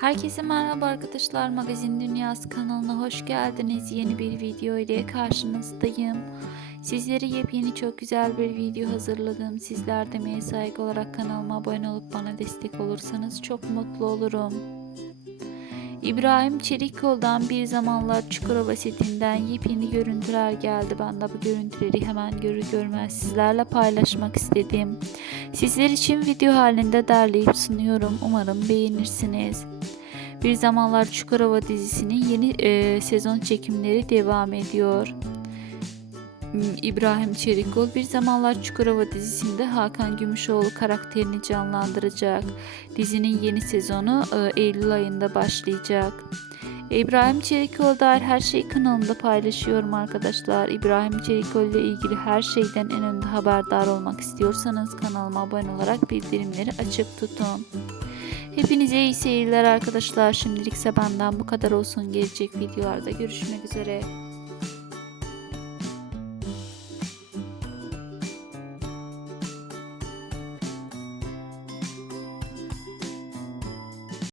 Herkese merhaba arkadaşlar. Magazin Dünyası kanalına hoş geldiniz. Yeni bir video ile karşınızdayım. Sizlere yepyeni çok güzel bir video hazırladım. Sizler de saygı olarak kanalıma abone olup bana destek olursanız çok mutlu olurum. İbrahim Çelikkol'dan bir zamanlar Çukurova setinden yepyeni görüntüler geldi. Ben de bu görüntüleri hemen görür görmez sizlerle paylaşmak istedim. Sizler için video halinde derleyip sunuyorum. Umarım beğenirsiniz. Bir Zamanlar Çukurova dizisinin yeni e, sezon çekimleri devam ediyor. Hmm, İbrahim Çelikkol Bir Zamanlar Çukurova dizisinde Hakan Gümüşoğlu karakterini canlandıracak. Dizinin yeni sezonu e, Eylül ayında başlayacak. İbrahim Çelikkol dair her şeyi kanalımda paylaşıyorum arkadaşlar. İbrahim Çelikkol ile ilgili her şeyden en önde haberdar olmak istiyorsanız kanalıma abone olarak bildirimleri açık tutun. Hepinize iyi seyirler arkadaşlar. Şimdilikse benden bu kadar olsun. Gelecek videolarda görüşmek üzere.